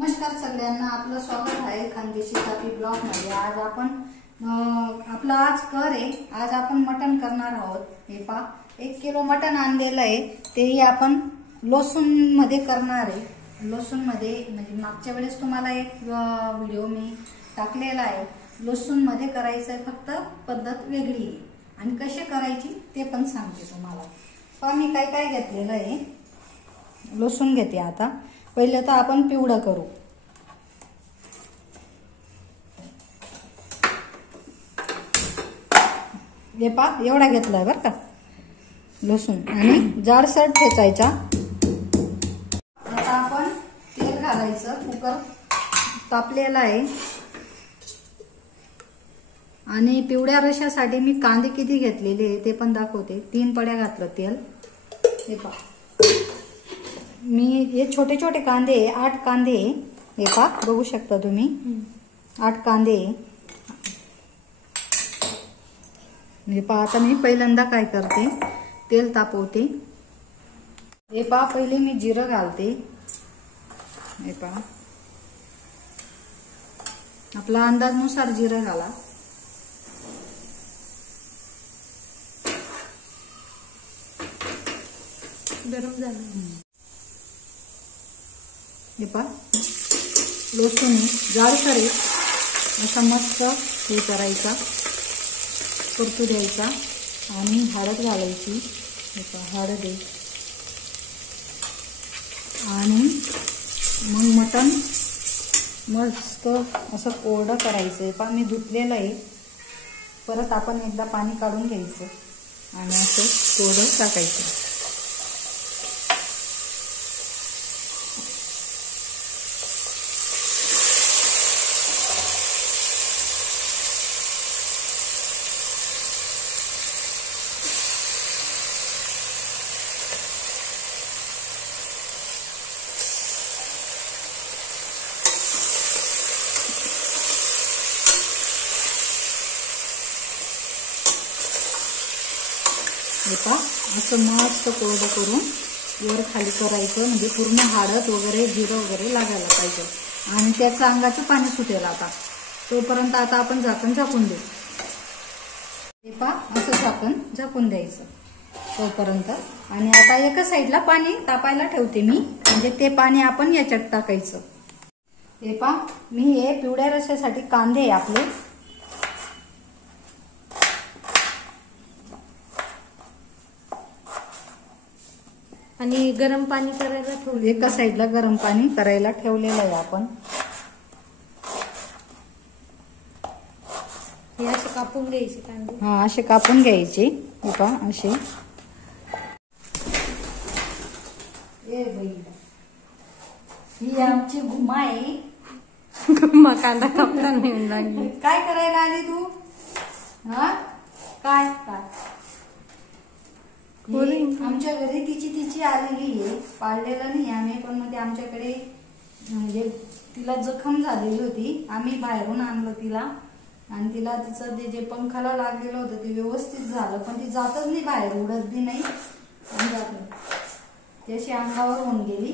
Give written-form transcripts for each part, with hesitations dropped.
नमस्कार सगळ्यांना, आपलं स्वागत आहे खानदेशी कापी ब्लॉग मध्ये। आज आपण आपला आज कर आहे। आज आपण मटण करणार आहोत। हे पा 1 किलो मटण आणलेलं आहे, तेही आपण लसूण मध्ये करणार आहे। लसूण मध्ये म्हणजे मागच्या वेळेस तुम्हाला एक व्हिडिओ मी टाकलेला आहे, लसूण मध्ये करायचं आहे, फक्त पद्धत वेगळी आहे आणि कशी करायची ते पण सांगते तुम्हाला। पहा मी काय काय घेतलेलं आहे। लसूण घेते। आता पहिले तर आपण पिवळं करू। हे पा एवढा घेतलाय बरं का लसूण, आणि जाडसर ठेचायचा। आता आपण तेल घालायचं। कुकर तापलेला आहे आणि पिवळ्या रशासाठी मी कांदे किती घेतलेले आहे ते पण दाखवते। 3 पड्या घातलं तेल। हे पा मी हे छोटे छोटे कांदे 8 कांदे, हे पा बघू शकता तुम्ही 8 कांदे। हे पा आता मी पहिल्यांदा काय करते, तेल तापवते। हे पा पहिले मी जिरं घालते। हे पा आपला अंदाजनुसार जिरं घाला। गरम झालं। हे पा लसूण जाडसर आहे असा मस्त हे करायचा, परतू द्यायचा आणि हळद घालायची। हे पा हळद आहे आणि मग मटण मस्त असं कोरडं करायचं। हे पा मी धुतलेलं आहे, परत आपण एकदा पाणी काढून घ्यायचं आणि असं कोरडं टाकायचं। हे पा असं मस्त कोरडं करून वर खाली करायचं, म्हणजे पूर्ण हळद वगैरे जिरं वगैरे लागायला पाहिजे आणि त्याचं अंगाचं पाणी सुटेल। आता तोपर्यंत आता आपण झाकण झाकून देऊ। हे पा असं झाकण झाकून द्यायचं तोपर्यंत। आणि आता एका साईडला पाणी तापायला ठेवते मी, म्हणजे ते पाणी आपण याच्यात टाकायचं। हे पा मी हे पिवळ्या रश्यासाठी कांदे आपले आणि गरम पाणी करायला ठेवलं। एका साईडला गरम पाणी करायला ठेवलेलं आहे आपण। हे असे कापून घ्यायचे कांदे। हा असे कापून घ्यायचे। हे पहा असे। ए बाई ही आमची घुमा आहे। मग कांदा कापता नाही लागली। काय करायला आली तू? हा काय काय आमच्या घरी तिची आलेली आहे, पाळलेलं नाही आम्ही, पण मग आमच्याकडे म्हणजे तिला जखम झालेली होती, आम्ही बाहेरून आणलं तिला आणि तिला तिचं जे पंखाला लागलेलं होतं ते व्यवस्थित झालं, पण ती जातच नाही बाहेर, उडत बी नाही आणि जात नाही। ती अशी अंगावर होऊन गेली,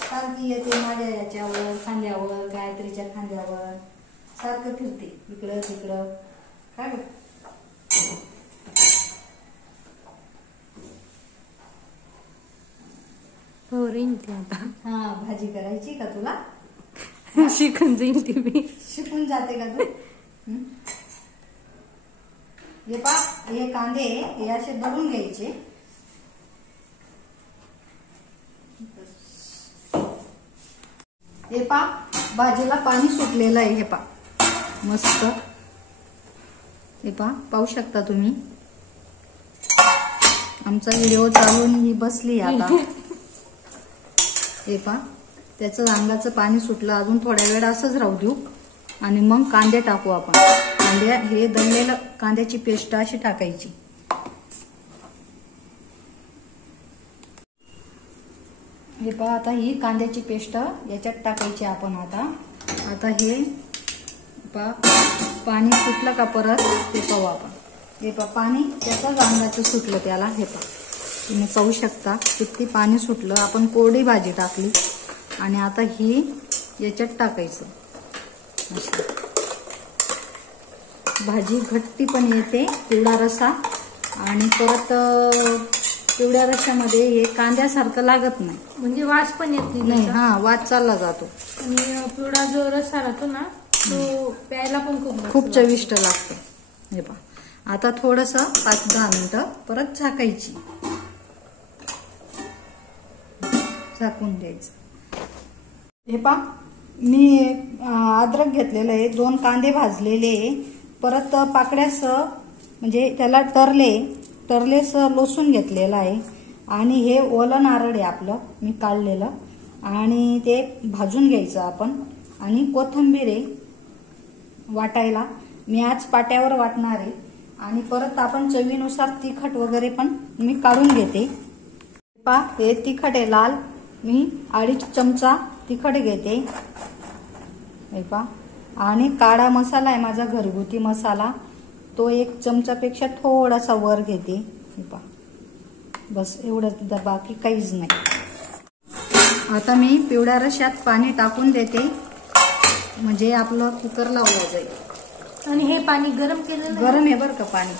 सारखी येते माझ्या याच्यावर खांद्यावर, गायत्रीच्या खांद्यावर सारखं फिरते इकडं तिकडं। काय हो रेन ती आता। हा भाजी करायची का तुला? शिकून जाईल ती मी। शिकून जाते का तू? हे पा हे कांदे हे असे दळून घ्यायचे। हे पा भाजीला पाणी सुटलेलं आहे। हे पा मस्त। हे पा पाहू शकता तुम्ही, आमचा व्हिडिओ चालून ही बसली आता। हे पा त्याचं अंगाचं पाणी सुटलं, अजून थोड्या वेळ असंच राहू देऊ आणि मग कांदे टाकू आपण। कांदे हे दळलेलं कांद्याची पेस्ट अशी टाकायची। हे पहा आता ही कांद्याची पेस्ट याच्यात टाकायची आपण। आता हे पहा पाणी सुटलं का परत ते पाहू आपण। हे पहा पाणी त्याच्याच अंगाचं सुटलं त्याला। हे पहा तुम्ही पाहू शकता किती पाणी सुटलं। आपण कोरडी भाजी टाकली आणि आता ही याच्यात टाकायचं. असं भाजी घट्टी पण येते, पिवळा रस्सा. आणि परत पिवळ्या रश्श्यामध्ये हे कांद्यासारखं लागत नाही, म्हणजे वास पण येत नाही. हा, वास चालला जातो. आणि पिवळा जो रस्सा राहतो ना तो प्यायला पण खूप चविष्ट लागतो. हे पहा, आता थोडस 5-10 मिनिटं परत झाकायची, झाकून द्यायचं. हे पहा, मी अद्रक घेतलेलं आहे, 2 कांदे भाजलेले, परत पाकड्यासह म्हणजे त्याला टरलेसह लसूण घेतलेलं आहे. आणि हे ओलं नारळ आहे आपलं, मी काढलेलं, आणि ते भाजून घ्यायचं आपण. आणि कोथिंबीर आहे वाटायला, मी आज पाट्यावर वाटणार आहे. आणि परत आपण चवीनुसार तिखट वगैरे पण मी काढून घेते. पहा, हे तिखट आहे लाल, मी 2.5 चमचा तिखट घेते. हे पहा, आणि काळा मसाला आहे माझा, घरगुती मसाला, तो 1 चमचापेक्षा थोडासा वर घेते. हे पहा, बस एवढंच, बाकी काहीच नाही. आता मी पिवळ्या रश्श्यात पाणी टाकून देते, म्हणजे आपलं कुकर लावलं जाईल. आणि हे पाणी गरम केलेलं गरम आहे बरं का पाणी.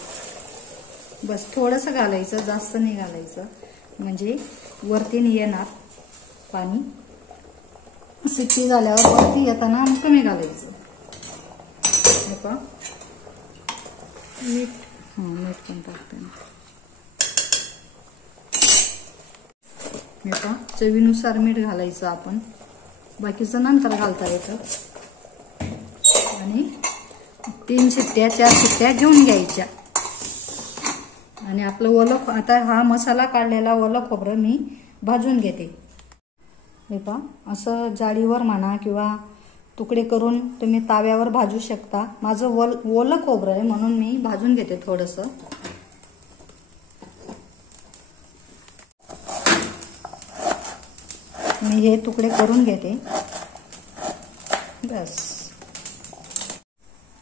बस थोडंसं घालायचं, जास्त नाही घालायचं, म्हणजे वरती नाही येणार पाणी. शिट्टी झाल्यावर वरती येताना कमी घालायचं. हे पहा, मीठ पण टाकते. हे पहा, चवीनुसार मीठ घालायचं आपण, बाकीचं नंतर घालता येतं. आणि 3 शिट्ट्या 4 शिट्ट्या घेऊन घ्यायच्या. आणि आपलं ओलं, आता हा मसाला काढलेला ओलं खोबरं मी भाजून घेते. हे पहा, असं जाळीवर म्हणा किंवा तुकडे करून तुम्ही ताव्यावर भाजू शकता. माझं ओलं खोबरं आहे म्हणून मी भाजून घेते थोडंसं. मी हे तुकडे करून घेते. बस.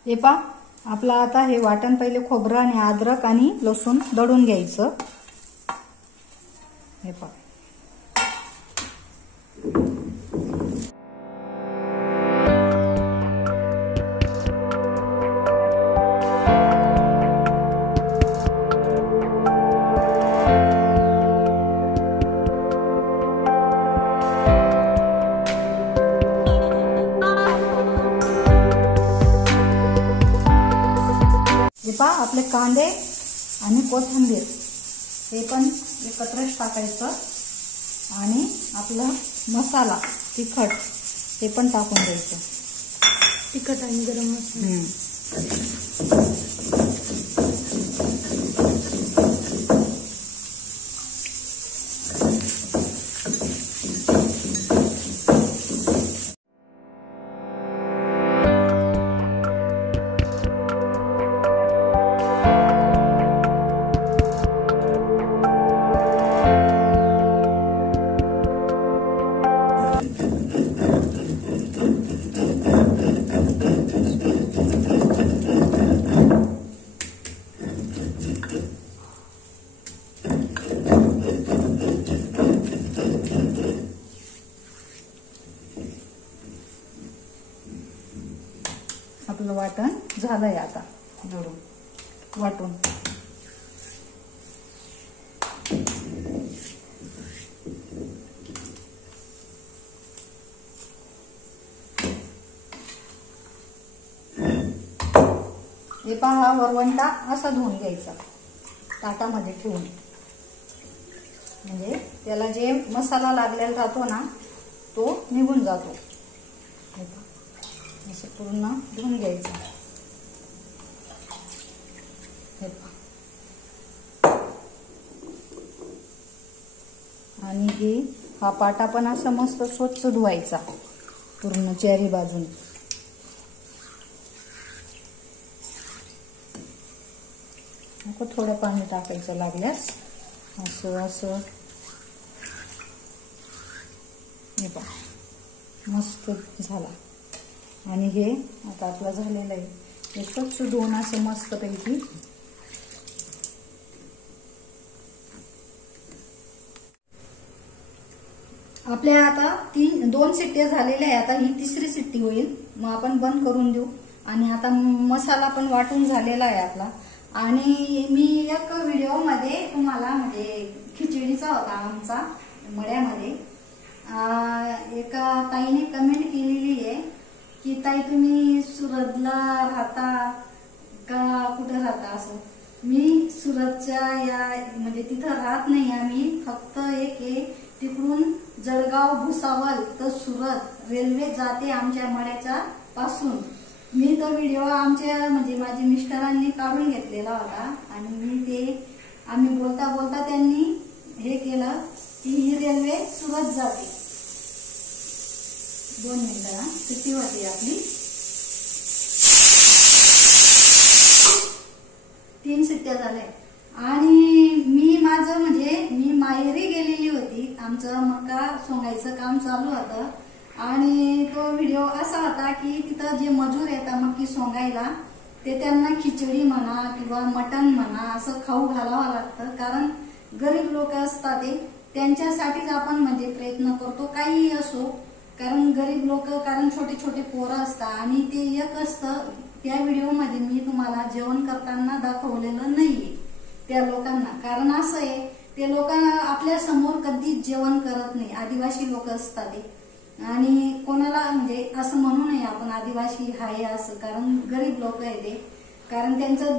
हे पहा, आपलं आता हे वाटण पहिले खोबरं आणि अद्रक आणि लसूण दळून घ्यायचं. हे पहा, आपले कांदे आणि कोथिंबीर हे पण एकत्रच टाकायचं. आणि आपला मसाला तिखट ते पण टाकून द्यायचं. तिखट आणि गरम मसाला. आपलं वाटण झालंय, आता दळून वाटून. हे पहा, वरवंटा असा धुवून घ्यायचा ताटामध्ये ठेवून, म्हणजे त्याला जे मसाला लागलेला राहतो ना तो निघून जातो. असं पूर्ण धुवून घ्यायचं. हे पहा, आणि हा पाटा पण असा मस्त स्वच्छ धुवायचा पूर्ण चारी बाजून. थोडं पाणी टाकायचं लागल्यास. असं असं हे पहा, मस्त झाला. आणि हे आता आपलं झालेलं आहे, हे स्वच्छ धुवून असं मस्त पैकी आपल्या आता 2 शिट्ट्या झालेल्या आहे. आता ही 3री शिट्टी होईल, मग आपण बंद करून देऊ. आणि आता मसाला पण वाटून झालेला आहे आपला. आणि मी एक व्हिडिओ मध्ये तुम्हाला म्हणजे खिचडीचा होता आमचा मळ्यामध्ये, एका ताईने कमेंट केलेली आहे की ताई तुम्ही सुरतला राहता का कुठं राहता असं. मी सुरतच्या या म्हणजे तिथं राहत नाही. आम्ही फक्त तिकडून जळगाव भुसावळ तर सुरत रेल्वे जाते आमच्या मळ्याच्या पासून. मी तो व्हिडिओ आमच्या म्हणजे माझ्या मिस्टरांनी काढून घेतलेला होता आणि आम्ही बोलता बोलता त्यांनी हे केलं की ही रेल्वे सुरत जाते. 2 मिनिटं किती होती आपली 3 शिट्ट्या झाल्या. आणि मी माझं म्हणजे मी माहेरी गेलेली होती. आमचं मका सोंगायचं काम चालू होतं आणि तो व्हिडिओ असा होता की तिथं जे मजूर येतात मक्की सोंगायला ते त्यांना खिचडी म्हणा किंवा मटण म्हणा असं खाऊ घालावं लागतं. कारण गरीब लोक असतात त्यांच्यासाठीच आपण म्हणजे प्रयत्न करतो काहीही असो. कारण गरीब लोक, कारण छोटे छोटे पोरं असतात आणि ते एक असतं. त्या व्हिडिओमध्ये मी तुम्हाला जेवण करताना दाखवलेलं नाहीये त्या लोकांना. कारण असं आहे ते लोक आपल्या समोर कधीच जेवण करत नाही. आदिवासी लोक असतात ते. आणि कोणाला म्हणजे असं म्हणू नये आपण आदिवासी आहे असं, कारण गरीब लोक आहे ते. कारण त्यांचं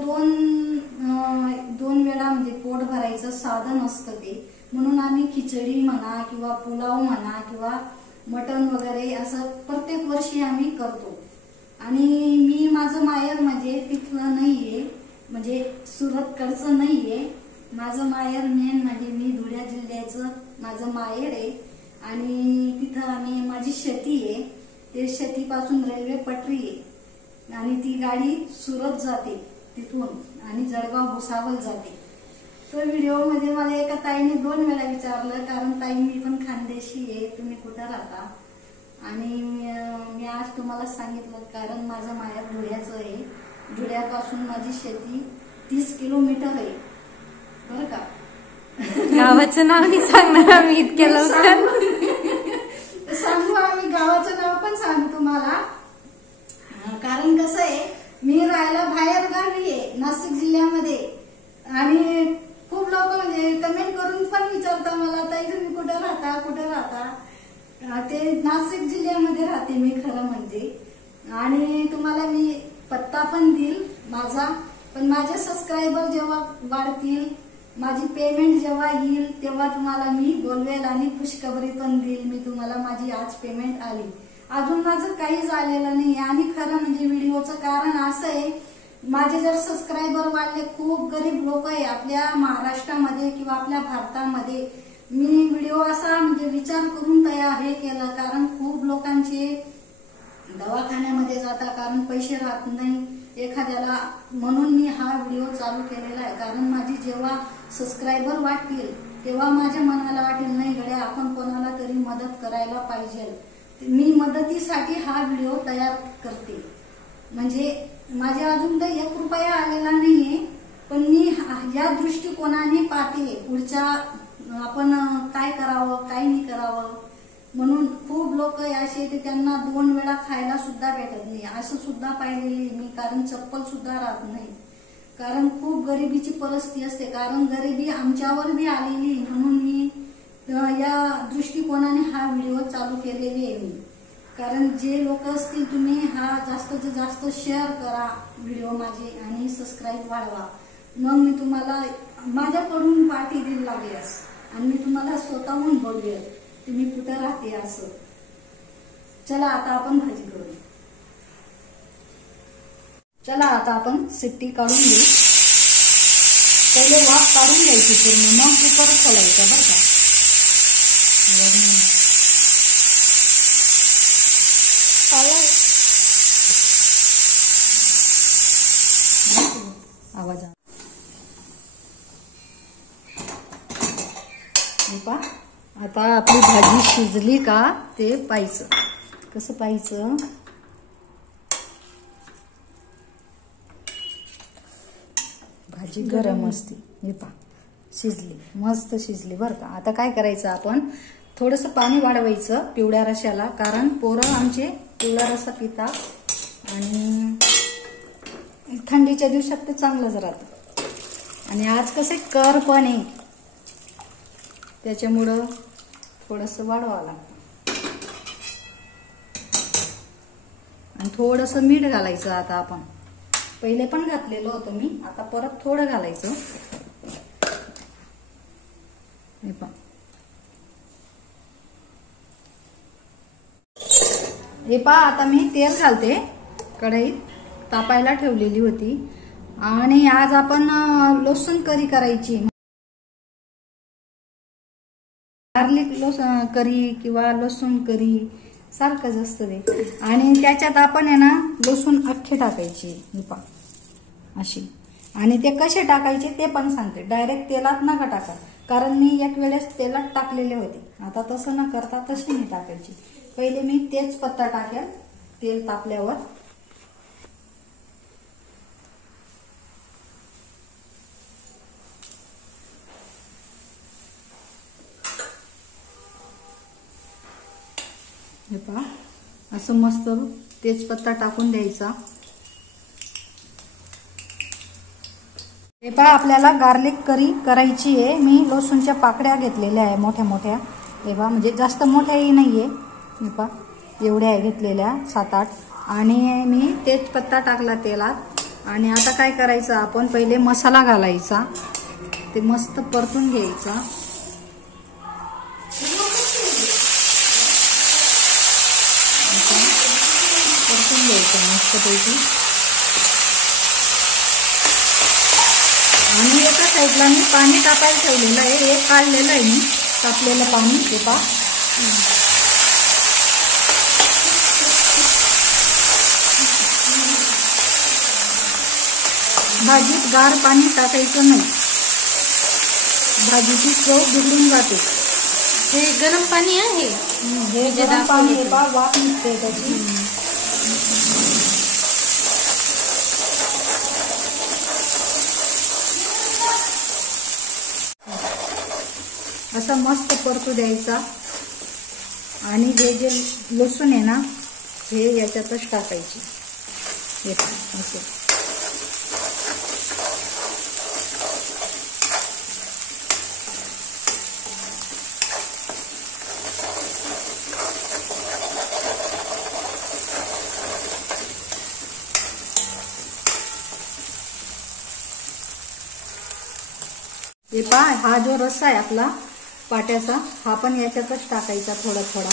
दोन वेळा म्हणजे पोट भरायचं साधन असतं ते. म्हणून आम्ही खिचडी म्हणा किंवा पुलाव म्हणा किंवा मटण वगैरे असं प्रत्येक वर्षी आम्ही करतो. आणि मी माझं माहेर म्हणजे तिथलं नाहीये, म्हणजे सुरतकडचं नाहीये. माझं माहेर मेन म्हणजे मी धुळ्या जिल्ह्याचं माझं माहेर आहे. आणि तिथं माझी शेती आहे. ते शेतीपासून रेल्वे पटरी आहे आणि ती गाडी सुरत जाते तिथून आणि जळगाव भुसावळ जाते. तो व्हिडिओ मध्ये मला एका ताईने 2 वेळा विचारलं, कारण ताई मी पण खानदेशी आहे, तुम्ही कुठं राहता. आणि मी आज तुम्हाला सांगितलं कारण माझं माहेर धुळ्याचं आहे. धुळ्यापासून माझी शेती 30 किलोमीटर आहे बरं का. गावाचं नाव नाही सांगणार आम्ही इतक्या लवकर. सांगू आम्ही गावाचं नाव पण सांगू तुम्हाला. कारण कसं आहे मी राहायला बाहेर गावी आहे नाशिक जिल्ह्यामध्ये. आणि खूप लोक म्हणजे कमेंट करून पण विचारता मला ताई तुम्ही कुठं राहता. ते नाशिक जिल्ह्यामध्ये राहते मी खरं म्हणजे. आणि तुम्हाला मी पत्ता पण देईल माझा. पण माझे सबस्क्रायबर जेव्हा वाढतील, माझी पेमेंट जेव्हा येईल तेव्हा तुम्हाला मी बोलवेल आणि खुशखबरी पण देईल. मी तुम्हाला माझी आज पेमेंट आली, अजून माझं काहीच आलेलं नाही. आणि खरं म्हणजे व्हिडिओचं कारण असं आहे माझे जर सबस्क्रायबर वाढले, खूप गरीब लोक आहे आपल्या महाराष्ट्रामध्ये किंवा आपल्या भारतामध्ये. मी व्हिडिओ असा म्हणजे विचार करून तयार हे केलं, कारण खूप लोकांचे दवाखान्यामध्ये जातात कारण पैसे राहत नाही एखाद्याला. म्हणून मी हा व्हिडिओ चालू केलेला आहे. कारण माझी जेव्हा सबस्क्रायबर वाढतील तेव्हा माझ्या मनाला वाटेल नाही गड्या आपण कोणाला तरी मदत करायला पाहिजे. मी मदतीसाठी हा व्हिडिओ तयार करते. म्हणजे माझ्या अजून तर 1 रुपया आलेला नाहीये, पण मी या दृष्टिकोनाने पाहते पुढच्या आपण काय करावं काय नाही करावं. म्हणून खूप लोक असे ते त्यांना 2 वेळा खायला सुद्धा भेटत नाही असं सुद्धा पाहिलेली मी. कारण चप्पल सुद्धा राहत नाही. कारण खूप गरिबीची परिस्थिती असते. कारण गरिबी आमच्यावर बी आलेली, म्हणून मी या दृष्टिकोनाने हा व्हिडिओ चालू केलेली आहे मी. कारण जे लोक असतील तुम्ही हा जास्तीत जास्त शेअर करा व्हिडिओ माझे आणि सबस्क्राईब वाढवा. मग मी तुम्हाला माझ्याकडून पाठी देऊ लागल्यास आणि मी तुम्हाला स्वतःहून बोलवेल तुम्ही कुठं राहते असं. चला आता आपण भाजी करू. चला आता आपण शिट्टी काढून घेऊ. पहिले वाफ काढून घ्यायची पूर्ण, मग कुकर खोलायचं बरं का. आवाज आता आपली भाजी शिजली का ते पाहायचं. कसं पाहायचं, भाजी गरम असते. हे पहा शिजली, मस्त शिजली बरं का. आता काय करायचं आपण थोडंसं पाणी वाढवायचं पिवळ्या रशाला, कारण पोरं आमचे पिवळा रस्सा पितात आणि थंडीच्या दिवसात ते चांगलंच राहतं. आणि आज कसे कर पण आहे त्याच्यामुळं थोडंसं वाढवावं लागतं. आणि थोडंसं मीठ घालायचं. आता आपण पहिले पण घातलेलं होतं मी, आता परत थोडं घालायचं. हे पहा आता मी तेल घालते. कढईत तापायला ठेवलेली होती आणि आज आपण लसूण करी करायची. गार्लिक करी किंवा लसूण करी सारखंच असतं ते. आणि त्याच्यात आपण आहे ना लसूण अख्खे टाकायची अशी. आणि ते कसे टाकायचे ते पण सांगते. डायरेक्ट तेलात नका टाका, कारण मी एक वेळेस तेलात टाकलेले होते. आता तसं न करता तशी नाही टाकायची. पहिले मी तेजपत्ता टाकेल तेल तापल्यावर. हे पहा असं मस्त तेजपत्ता टाकून द्यायचा. हे पहा आपल्याला गार्लिक करी करायची आहे. मी लसूणच्या पाकड्या घेतलेल्या आहे मोठ्या मोठ्या. हे पहा म्हणजे जास्त मोठ्याही नाहीये. हे पहा एवढ्या आहे घेतलेल्या 7-8. आणि मी तेजपत्ता टाकला तेलात. आणि आता काय करायचं, आपण पहिले मसाला घालायचा. ते मस्त परतून घ्यायचा. मस्तपैकी. आणि एका साईडला मी पाणी तापायला ठेवलेलं आहे. एक काढलेलं आहे मी तापलेलं पाणी. हे पहा भाजीत गार पाणी टाकायचं नाही, भाजीची चव बिघडून जाते. हे गरम पाणी आहे. हे गरम पाणी हे पहा वाफ निघते त्याची. असं मस्त परतू द्यायचा. आणि हे जे लसूण आहे ना हे याच्यातच टाकायची. हे असं हे पहा हा जो रस्सा आहे आपला पाट्याचा, हा पण याच्यातच टाकायचा थोडा थोडा.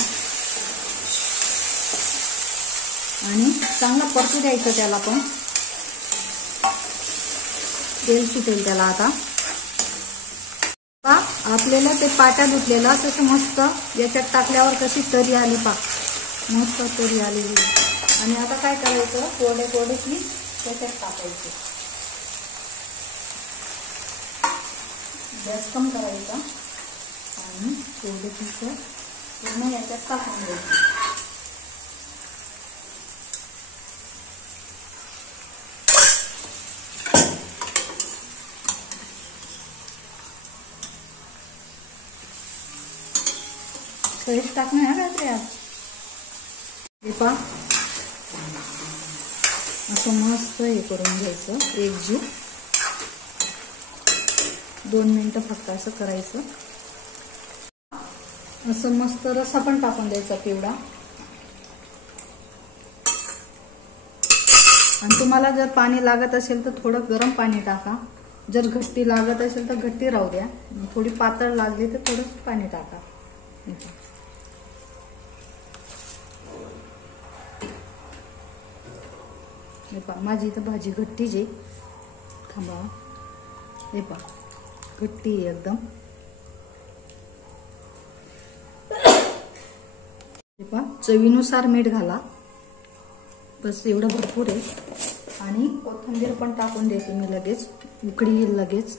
आणि चांगला परतू द्यायचं त्याला पण. तेल सुटेल त्याला. आता पहा आपल्याला ते पाट्या धुतलेला तसं मस्त याच्यात टाकल्यावर कशी तरी आली. पहा मस्त तरी आलेली. आणि आता काय करायचं, कोरडे कोरडे पीस त्याच्यात टाकायचे. गॅस कम करायचा आणि कोरडे पीस पूर्ण याच्यात टाकून द्यायचे. फ्रेश टाकणं आहे का आज. हे पहा असं मस्त हे करून घ्यायचं एकजीव. 2 मिनिटं फक्त असं करायचं. असं मस्त रस्सा पण टाकून द्यायचा पिवळा. आणि तुम्हाला जर पाणी लागत असेल तर थोडं गरम पाणी टाका. जर घट्टी लागत असेल तर घट्टी राहू द्या. थोडी पातळ लागली तर थोडंच पाणी टाका. हे पहा माझी इथं भाजी घट्टीच आहे. थांबा. हे पहा घट्टी आहे एकदम. हे पहा चवीनुसार मीठ घाला. बस एवढं भरपूर आहे. आणि कोथिंबीर पण टाकून देते मी लगेच. उकळी येईल लगेच.